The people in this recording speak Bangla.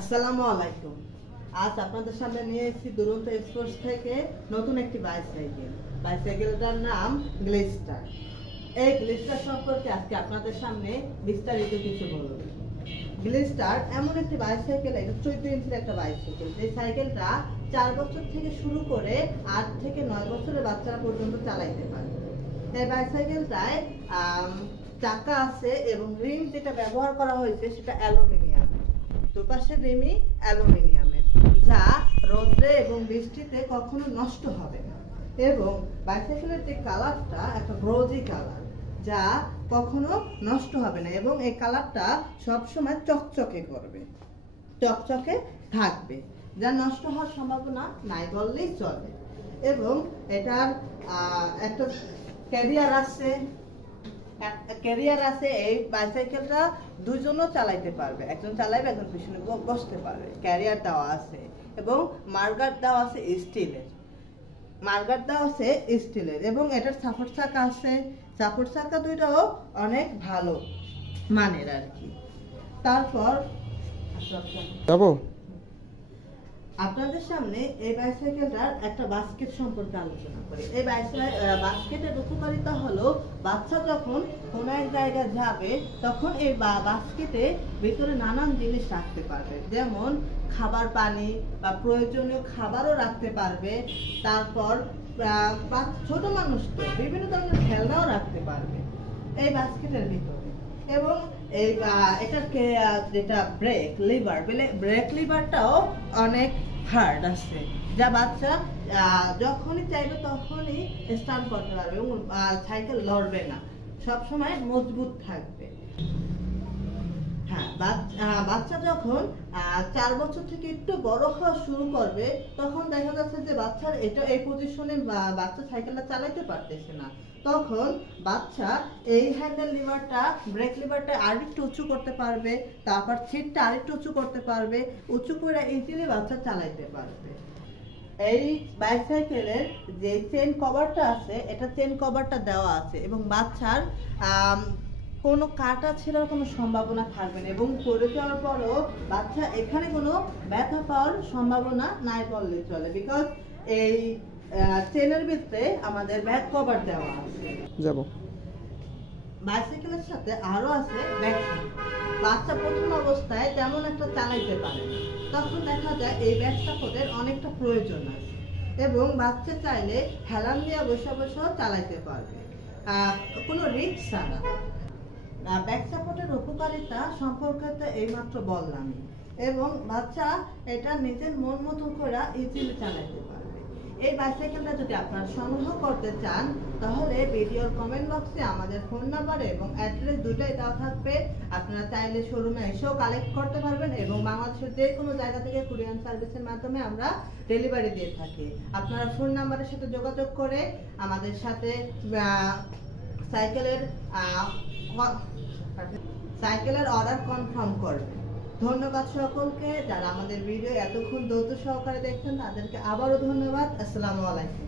আসসালামু আলাইকুম। আজ আপনাদের সামনে নিয়ে এসেছি দুরন্ত স্পোর্টস থেকে নতুন একটি বাইসাইকেল। বাইসাইকেলটার নাম গ্লিস্টার। এই গ্লিস্টার সম্পর্কে আজকে আপনাদের সামনে বিস্তারিত কিছু বলব। গ্লিস্টার এমন একটি বাইসাইকেল, এটা 14 ইঞ্চির একটা বাইসাইকেল। যে সাইকেলটা 4 বছর থেকে শুরু করে 8 থেকে 9 বছরের বাচ্চারা পর্যন্ত চালাইতে পারে। এই বাইসাইকেলটায় চাকা আছে এবং রিং যেটা ব্যবহার করা হয়েছে সেটা অ্যালুমিনিয়াম। দুপাশের রিমই অ্যালুমিনিয়ামের, যা রোদ্রে এবং বৃষ্টিতে কখনো নষ্ট হবে না। এবং বাইসাইকেলের যে কালারটা একটা ব্রোজি কালার, যা কখনো নষ্ট হবে না এবং এই কালারটা সবসময় চকচকে করবে, চকচকে থাকবে, যা নষ্ট হওয়ার সম্ভাবনা নাই বললেই চলে। এবং এটার একটা ক্যারিয়ার আছে। এই বাইসাইকেলটা দুজনও চালাইতে পারবে, একজন চালাইবে একজন পিছনে বসতে পারবে। ক্যারিয়ার দেওয়া আছে এবং মার্গার দেওয়া আছে স্টিলের, এবং এটার সাপোর্ট চাকা আছে। সাপোর্ট চাকা দুইটাও অনেক ভালো মানের আর কি। তারপর আপনাদের সামনে এই বাইসাইকেলটার একটা বাস্কেট সম্পর্কে আলোচনা করি। এই বাস্কেটের উপকারিতা হলো, বাচ্চা যখন কোনো এক জায়গায় যাবে তখন এই বাস্কেটে ভিতরে নানান জিনিস রাখতে পারবে, যেমন খাবার, পানি বা প্রয়োজনীয় খাবারও রাখতে পারবে। তারপর ছোট মানুষ তো বিভিন্ন ধরনের খেলনাও রাখতে পারবে এই বাস্কেটের ভিতরে। এবং এই এটাকে যেটা ব্রেক লিভারটাও অনেক হার্ড আছে, যা বাচ্চা যখনই চাইবে তখনই স্টার্ট করতে পারবে এবং সাইকেল লড়বে না, সবসময় মজবুত থাকবে। হ্যাঁ, বাচ্চা যখন 4 বছর থেকে একটু বড় হওয়া শুরু করবে তখন দেখা যাচ্ছে যে বাচ্চার এই পজিশনে বাচ্চা সাইকেলটা চালাইতে পারতেছে না। তখন বাচ্চা এই হ্যান্ডেল লিভারটা, ব্রেক লিভারটা আরেকটু উঁচু করতে পারবে, তারপর সিটটা আরেকটু উঁচু করতে পারবে, উঁচু করে ইজিলি বাচ্চা চালাইতে পারবে। এই বাইসাইকেলের যে চেন কভারটা আছে, এটা চেন কভারটা দেওয়া আছে এবং বাচ্চার কোনো কাটা ছেঁড়ার কোনো সম্ভাবনা থাকবে না এবং পড়ে যাওয়ার পরও বাচ্চা এখানে কোনো ব্যথা পাওয়ার সম্ভাবনা নাই বললে চলে, বিকজ এই চেনের ভিতরে আমাদের ব্যাক কভার দেওয়া আছে। বাইসাইকেলের সাথে আরো আছে ব্যাক। বাচ্চা প্রথম অবস্থায় তেমন একটা চালাইতে পারে না, তখন দেখা যায় এই ব্যাক সাপোর্টের অনেকটা প্রয়োজন আছে এবং বাচ্চা চাইলে হেলান দিয়ে বসে বসেও চালাইতে পারবে, কোনো রিস্ক ছাড়া। ব্যাক সাপোর্টের উপকারিতা সম্পর্কে তো এইমাত্র বললাম, এবং বাচ্চা এটা নিজের মন মতো করে ইজিলি চালাইতে পারবে। এই বাইসাইকেলটা যদি আপনারা সংগ্রহ করতে চান তাহলে ভিডিওর কমেন্ট বক্সে আমাদের ফোন নাম্বার এবং অ্যাড্রেস দুটোই দেওয়া থাকবে। আপনারা চাইলে শোরুমে এসেও কালেক্ট করতে পারবেন এবং বাংলাদেশের যে কোনো জায়গা থেকে কুরিয়ার সার্ভিসের মাধ্যমে আমরা ডেলিভারি দিয়ে থাকি। আপনারা ফোন নাম্বারের সাথে যোগাযোগ করে আমাদের সাথে সাইকেলের অর্ডার কনফার্ম করবেন। ধন্যবাদ সকলকে, যারা আমাদের ভিডিও এতক্ষণ ধৈর্য সহকারে দেখছেন তাদেরকে আবারও ধন্যবাদ। আসসালামু আলাইকুম।